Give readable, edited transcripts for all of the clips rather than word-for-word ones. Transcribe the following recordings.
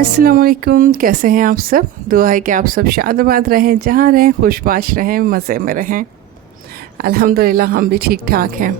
अस्सलामुअलैकुम, कैसे हैं आप सब। दुआ है कि आप सब शादाबाद रहें, जहाँ रहें खुशबाश रहें, मज़े में रहें। अल्हम्दुलिल्लाह हम भी ठीक ठाक हैं।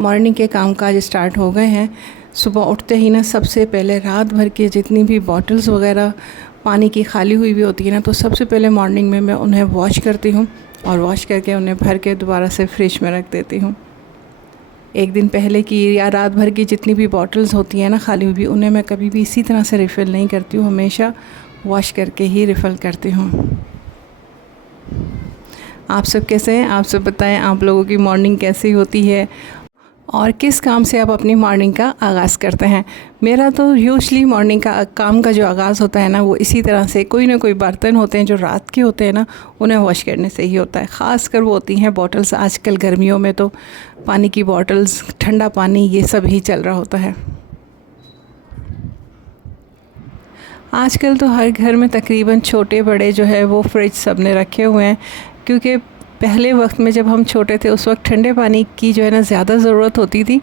मॉर्निंग के कामकाज स्टार्ट हो गए हैं। सुबह उठते ही ना सबसे पहले रात भर की जितनी भी बॉटल्स वगैरह पानी की खाली हुई भी होती है ना, तो सबसे पहले मॉर्निंग में मैं उन्हें वॉश करती हूँ और वॉश करके उन्हें भर के दोबारा से फ्रिज में रख देती हूँ। एक दिन पहले की या रात भर की जितनी भी बॉटल्स होती हैं ना खाली हुई भी, उन्हें मैं कभी भी इसी तरह से रिफ़िल नहीं करती हूँ, हमेशा वॉश करके ही रिफ़िल करती हूँ। आप सब कैसे हैं, आप सब बताएं, आप लोगों की मॉर्निंग कैसी होती है और किस काम से आप अपनी मॉर्निंग का आगाज़ करते हैं। मेरा तो यूजली मॉर्निंग का काम का जो आगाज़ होता है ना, वो इसी तरह से कोई ना कोई बर्तन होते हैं जो रात के होते हैं ना, उन्हें वॉश करने से ही होता है। ख़ास कर वो होती हैं बॉटल्स, आजकल गर्मियों में तो पानी की बॉटल्स, ठंडा पानी, ये सब ही चल रहा होता है। आजकल तो हर घर में तकरीबन छोटे बड़े जो है वो फ्रिज सब ने रखे हुए हैं, क्योंकि पहले वक्त में जब हम छोटे थे उस वक्त ठंडे पानी की जो है ना ज़्यादा ज़रूरत होती थी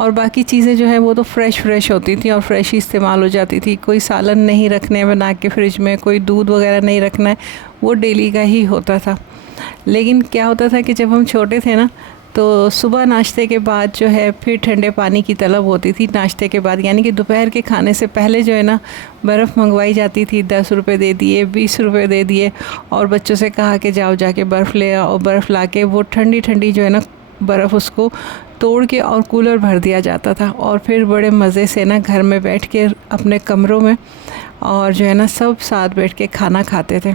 और बाकी चीज़ें जो है वो तो फ्रेश होती थी और फ्रेश ही इस्तेमाल हो जाती थी। कोई सालन नहीं रखने बना के फ्रिज में, कोई दूध वगैरह नहीं रखना है, वो डेली का ही होता था। लेकिन क्या होता था कि जब हम छोटे थे ना, तो सुबह नाश्ते के बाद जो है फिर ठंडे पानी की तलब होती थी। नाश्ते के बाद यानी कि दोपहर के खाने से पहले जो है ना बर्फ़ मंगवाई जाती थी। 10 रुपये दे दिए, 20 रुपये दे दिए और बच्चों से कहा कि जाओ जाके बर्फ़ ले आओ। बर्फ़ ला के वो ठंडी ठंडी जो है ना बर्फ़, उसको तोड़ के और कूलर भर दिया जाता था और फिर बड़े मज़े से ना घर में बैठ के अपने कमरों में और जो है ना सब साथ बैठ के खाना खाते थे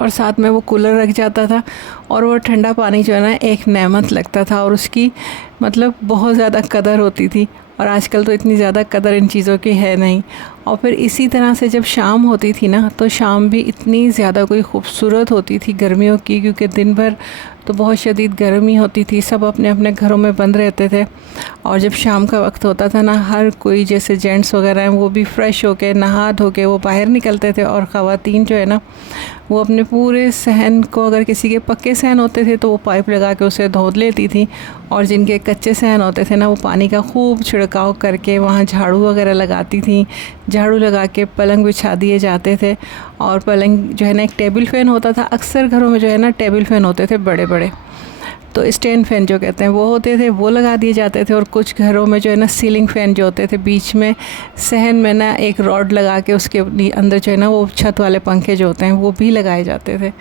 और साथ में वो कूलर रख जाता था और वो ठंडा पानी जो है ना एक नेमत लगता था और उसकी मतलब बहुत ज़्यादा कदर होती थी। और आजकल तो इतनी ज़्यादा कदर इन चीज़ों की है नहीं। और फिर इसी तरह से जब शाम होती थी ना, तो शाम भी इतनी ज़्यादा कोई खूबसूरत होती थी गर्मियों की, क्योंकि दिन भर तो बहुत शदीद गर्मी होती थी, सब अपने अपने घरों में बंद रहते थे। और जब शाम का वक्त होता था ना, हर कोई जैसे जेंट्स वगैरह हैं वो भी फ़्रेश होके नहा धो के वो बाहर निकलते थे और ख़वातीन जो है ना वो अपने पूरे सहन को, अगर किसी के पक्के सहन होते थे तो वो पाइप लगा के उसे धो लेती थी और जिनके कच्चे सहन होते थे ना वो पानी का खूब छिड़काव करके वहाँ झाड़ू वगैरह लगाती थी। झाड़ू लगा के पलंग बिछा दिए जाते थे और पलंग जो है ना एक टेबल फ़ैन होता था। अक्सर घरों में जो है ना टेबल फ़ैन होते थे बड़े बड़े, तो स्टैंड फ़ैन जो कहते हैं वो होते थे, वो लगा दिए जाते थे। और कुछ घरों में जो है ना सीलिंग फ़ैन जो होते थे, बीच में सहन में ना एक रॉड लगा के उसके अंदर जो है ना वो छत वाले पंखे जो होते हैं वो भी लगाए जाते थे।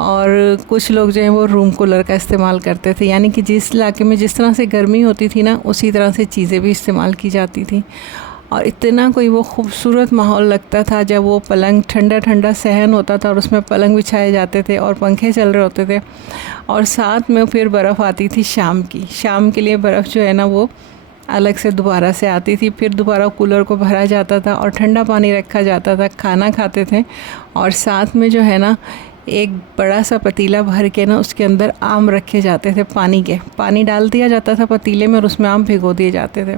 और कुछ लोग जो हैं वो रूम कूलर का इस्तेमाल करते थे, यानी कि जिस इलाके में जिस तरह से गर्मी होती थी ना उसी तरह से चीज़ें भी इस्तेमाल की जाती थी। और इतना कोई वो खूबसूरत माहौल लगता था जब वो पलंग ठंडा ठंडा सहन होता था और उसमें पलंग बिछाए जाते थे और पंखे चल रहे होते थे और साथ में फिर बर्फ़ आती थी शाम की। शाम के लिए बर्फ़ जो है ना वो अलग से दोबारा से आती थी, फिर दोबारा कूलर को भरा जाता था और ठंडा पानी रखा जाता था, खाना खाते थे। और साथ में जो है ना एक बड़ा सा पतीला भर के ना उसके अंदर आम रखे जाते थे, पानी डाल दिया जाता था पतीले में और उसमें आम भिगो दिए जाते थे।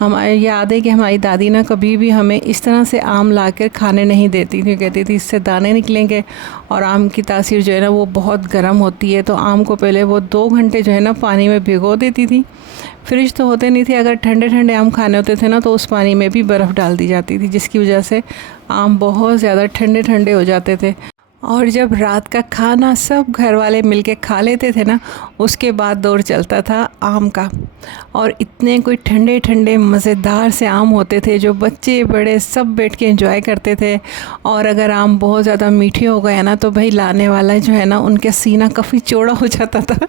हमारे याद है कि हमारी दादी ना कभी भी हमें इस तरह से आम लाकर खाने नहीं देती थी, कहती थी इससे दाने निकलेंगे और आम की तासीर जो है ना वो बहुत गर्म होती है। तो आम को पहले वो 2 घंटे जो है ना पानी में भिगो देती थी। फ्रिज तो होते नहीं थे, अगर ठंडे ठंडे आम खाने होते थे ना तो उस पानी में भी बर्फ़ डाल दी जाती थी, जिसकी वजह से आम बहुत ज़्यादा ठंडे ठंडे हो जाते थे। और जब रात का खाना सब घर वाले मिलके खा लेते थे ना, उसके बाद दौर चलता था आम का। और इतने कोई ठंडे ठंडे मज़ेदार से आम होते थे जो बच्चे बड़े सब बैठ के एंजॉय करते थे। और अगर आम बहुत ज़्यादा मीठे हो गए ना तो भाई लाने वाला जो है ना उनके सीना काफ़ी चौड़ा हो जाता था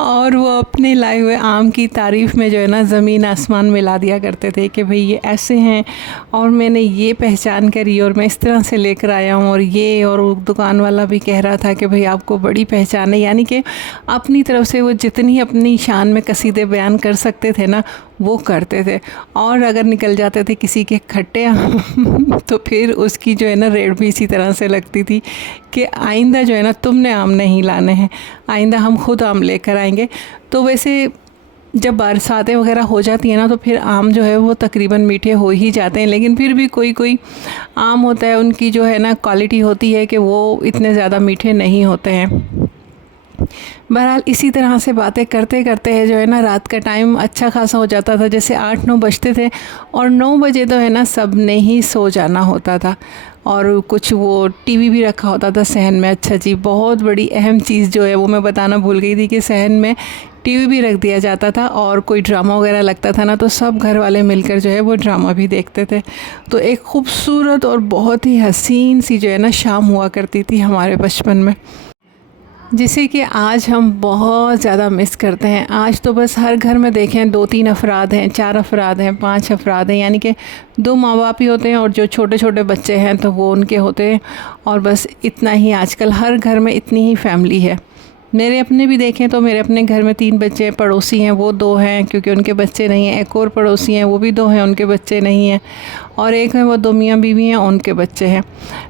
और वो अपने लाए हुए आम की तारीफ़ में जो है ना ज़मीन आसमान मिला दिया करते थे कि भाई ये ऐसे हैं और मैंने ये पहचान करी और मैं इस तरह से लेकर आया हूँ। और दुकान वाला भी कह रहा था कि भाई आपको बड़ी पहचान है, यानी कि अपनी तरफ से वो जितनी अपनी शान में कसीदे बयान कर सकते थे ना वो करते थे। और अगर निकल जाते थे किसी के खट्टे आम तो फिर उसकी जो है ना रेट भी इसी तरह से लगती थी कि आइंदा जो है ना तुमने आम नहीं लाने हैं, आइंदा हम खुद आम लेकर आएंगे। तो वैसे जब बरसातें वगैरह हो जाती हैं ना तो फिर आम जो है वो तकरीबन मीठे हो ही जाते हैं, लेकिन फिर भी कोई कोई आम होता है उनकी जो है ना क्वालिटी होती है कि वो इतने ज़्यादा मीठे नहीं होते हैं। बहरहाल इसी तरह से बातें करते करते है जो है ना रात का टाइम अच्छा खासा हो जाता था, जैसे 8-9 बजते थे और 9 बजे तो है ना सब ने ही सो जाना होता था। और कुछ वो टीवी भी रखा होता था सहन में। अच्छा जी, बहुत बड़ी अहम चीज़ जो है वो मैं बताना भूल गई थी कि सहन में टीवी भी रख दिया जाता था और कोई ड्रामा वगैरह लगता था ना तो सब घर वाले मिलकर जो है वो ड्रामा भी देखते थे। तो एक खूबसूरत और बहुत ही हसीन सी जो है ना शाम हुआ करती थी हमारे बचपन में, जिसे कि आज हम बहुत ज़्यादा मिस करते हैं। आज तो बस हर घर में देखें 2-3 अफराद हैं, 4 अफराद हैं, 5 अफराद हैं, यानी कि 2 माँ बाप ही होते हैं और जो छोटे छोटे बच्चे हैं तो वो उनके होते हैं और बस इतना ही। आजकल हर घर में इतनी ही फैमिली है। मेरे अपने भी देखें तो मेरे अपने घर में 3 बच्चे हैं, पड़ोसी हैं वो 2 हैं क्योंकि उनके बच्चे नहीं हैं, एक और पड़ोसी हैं वो भी 2 हैं, उनके बच्चे नहीं हैं, और एक है वो 2 मियाँ बीवी हैं, उनके बच्चे हैं।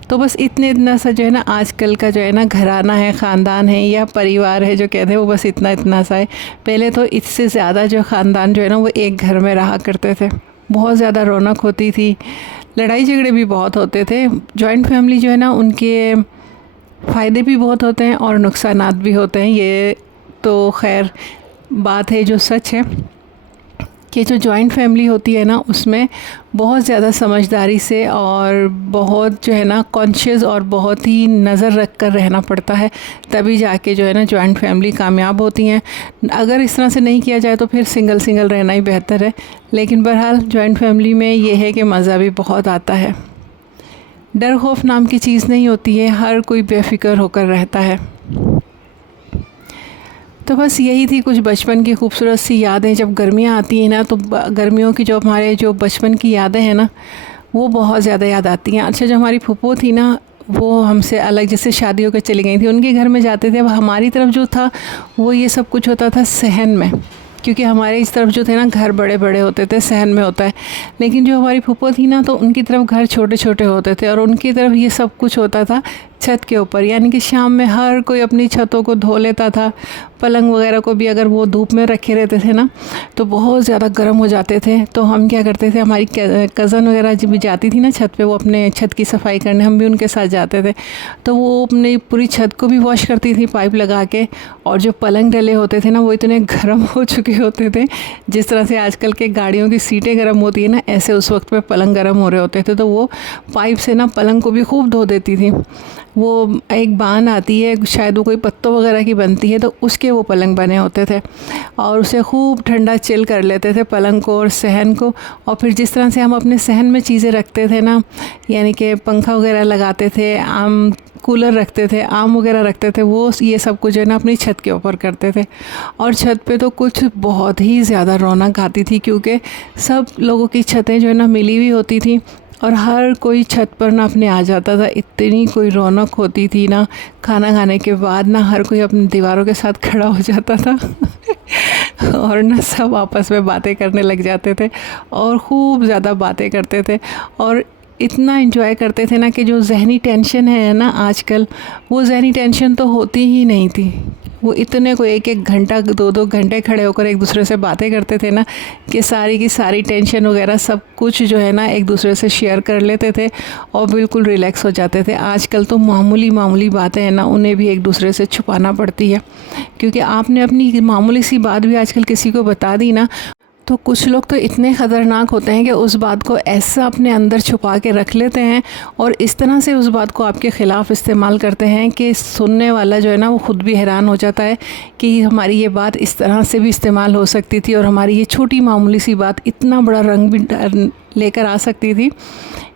तो बस इतना सा जो है ना आजकल का जो है ना घराना है, ख़ानदान है या परिवार है जो कहते हैं वो बस इतना सा है। पहले तो इससे ज़्यादा जो ख़ानदान जो है ना वो एक घर में रहा करते थे, बहुत ज़्यादा रौनक होती थी, लड़ाई झगड़े भी बहुत होते थे। जॉइंट फैमिली जो है ना उनके फ़ायदे भी बहुत होते हैं और नुकसानात भी होते हैं। ये तो खैर बात है जो सच है कि जो जॉइंट फैमिली होती है ना उसमें बहुत ज़्यादा समझदारी से और बहुत जो है ना कॉन्शियस और बहुत ही नज़र रख कर रहना पड़ता है, तभी जाके जो है ना जॉइंट फैमिली कामयाब होती हैं। अगर इस तरह से नहीं किया जाए तो फिर सिंगल रहना ही बेहतर है। लेकिन बहरहाल जॉइंट फैमिली में ये है कि मज़ा भी बहुत आता है। डर खौफ नाम की चीज़ नहीं होती है, हर कोई बेफिक्र होकर रहता है। तो बस यही थी कुछ बचपन की खूबसूरत सी यादें। जब गर्मियाँ आती हैं ना तो गर्मियों की जो हमारे जो बचपन की यादें हैं ना वो बहुत ज़्यादा याद आती हैं। अच्छा, जो हमारी फूफो थी ना वो हमसे अलग जैसे शादी होकर चली गई थी, उनके घर में जाते थे। अब हमारी तरफ जो था वो ये सब कुछ होता था सहन में, क्योंकि हमारे इस तरफ जो थे ना घर बड़े बड़े होते थे, सहन में होता है। लेकिन जो हमारी फूफो थी ना तो उनकी तरफ घर छोटे छोटे होते थे और उनकी तरफ ये सब कुछ होता था छत के ऊपर। यानी कि शाम में हर कोई अपनी छतों को धो लेता था। पलंग वगैरह को भी अगर वो धूप में रखे रहते थे ना तो बहुत ज़्यादा गर्म हो जाते थे। तो हम क्या करते थे, हमारी कज़न वगैरह जब भी जाती थी ना छत पे वो अपने छत की सफाई करने, हम भी उनके साथ जाते थे। तो वो अपनी पूरी छत को भी वॉश करती थी पाइप लगा के। और जो पलंग डले होते थे ना वो इतने गर्म हो चुके होते थे, जिस तरह से आजकल के गाड़ियों की सीटें गर्म होती है ना ऐसे उस वक्त पे पलंग गर्म हो रहे होते थे। तो वो पाइप से ना पलंग को भी खूब धो देती थी। वो एक बान आती है, शायद वो कोई पत्तों वगैरह की बनती है, तो उसके वो पलंग बने होते थे और उसे खूब ठंडा चिल कर लेते थे पलंग को और सहन को। और फिर जिस तरह से हम अपने सहन में चीज़ें रखते थे ना, यानी कि पंखा वगैरह लगाते थे, आम कूलर रखते थे, आम वगैरह रखते थे, वो ये सब कुछ जो है ना अपनी छत के ऊपर करते थे। और छत पे तो कुछ बहुत ही ज़्यादा रौनक आती थी क्योंकि सब लोगों की छतें जो है ना मिली हुई होती थी और हर कोई छत पर ना अपने आ जाता था। इतनी कोई रौनक होती थी ना, खाना खाने के बाद ना हर कोई अपनी दीवारों के साथ खड़ा हो जाता था और ना सब आपस में बातें करने लग जाते थे और ख़ूब ज़्यादा बातें करते थे और इतना एंजॉय करते थे ना कि जो ज़हनी टेंशन है ना आजकल, वो ज़हनी टेंशन तो होती ही नहीं थी। वो इतने को 1-1 घंटा 2-2 घंटे खड़े होकर एक दूसरे से बातें करते थे ना कि सारी की सारी टेंशन वगैरह सब कुछ जो है ना एक दूसरे से शेयर कर लेते थे और बिल्कुल रिलैक्स हो जाते थे। आजकल तो मामूली बातें हैं ना उन्हें भी एक दूसरे से छुपाना पड़ती है, क्योंकि आपने अपनी मामूली सी बात भी आजकल किसी को बता दी ना तो कुछ लोग तो इतने ख़तरनाक होते हैं कि उस बात को ऐसा अपने अंदर छुपा के रख लेते हैं और इस तरह से उस बात को आपके ख़िलाफ़ इस्तेमाल करते हैं कि सुनने वाला जो है ना वो ख़ुद भी हैरान हो जाता है कि हमारी ये बात इस तरह से भी इस्तेमाल हो सकती थी और हमारी ये छोटी मामूली सी बात इतना बड़ा रंग भी लेकर आ सकती थी।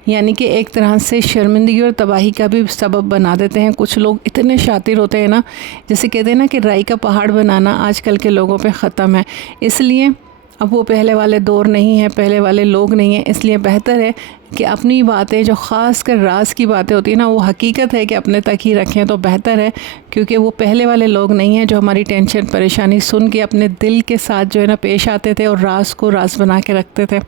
यानी कि एक तरह से शर्मिंदगी और तबाही का भी सबब बना देते हैं। कुछ लोग इतने शातिर होते हैं ना, जैसे कहते हैं ना कि राई का पहाड़ बनाना आजकल के लोगों पे ख़त्म है। इसलिए अब वो पहले वाले दौर नहीं है, पहले वाले लोग नहीं हैं। इसलिए बेहतर है कि अपनी बातें जो ख़ास कर राज की बातें होती हैं ना वो हकीकत है कि अपने तक ही रखें तो बेहतर है, क्योंकि वो पहले वाले लोग नहीं हैं जो हमारी टेंशन परेशानी सुन के अपने दिल के साथ जो है ना पेश आते थे और राज को राज बना के रखते थे।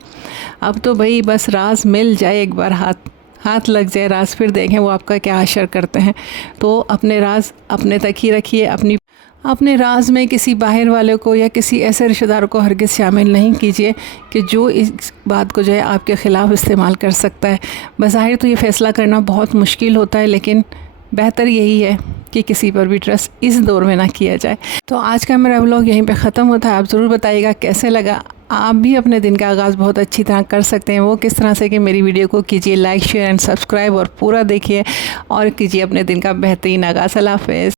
अब तो भाई बस राज मिल जाए, एक बार हाथ लग जाए राज, फिर देखें वो आपका क्या असर करते हैं। तो अपने राज अपने तक ही रखिए। अपने राज में किसी बाहर वाले को या किसी ऐसे रिश्तेदार को हरगिज़ शामिल नहीं कीजिए कि जो इस बात को जो है आपके ख़िलाफ़ इस्तेमाल कर सकता है। बज़ाहिर तो ये फ़ैसला करना बहुत मुश्किल होता है, लेकिन बेहतर यही है कि किसी पर भी ट्रस्ट इस दौर में ना किया जाए। तो आज का मेरा व्लॉग यहीं पे ख़त्म होता है। आप ज़रूर बताइएगा कैसे लगा। आप भी अपने दिन का आगाज़ बहुत अच्छी तरह कर सकते हैं। वो किस तरह से कि मेरी वीडियो को कीजिए लाइक, शेयर एंड सब्सक्राइब और पूरा देखिए और कीजिए अपने दिन का बेहतरीन आगाज़। अल्लाह हाफ़िज़।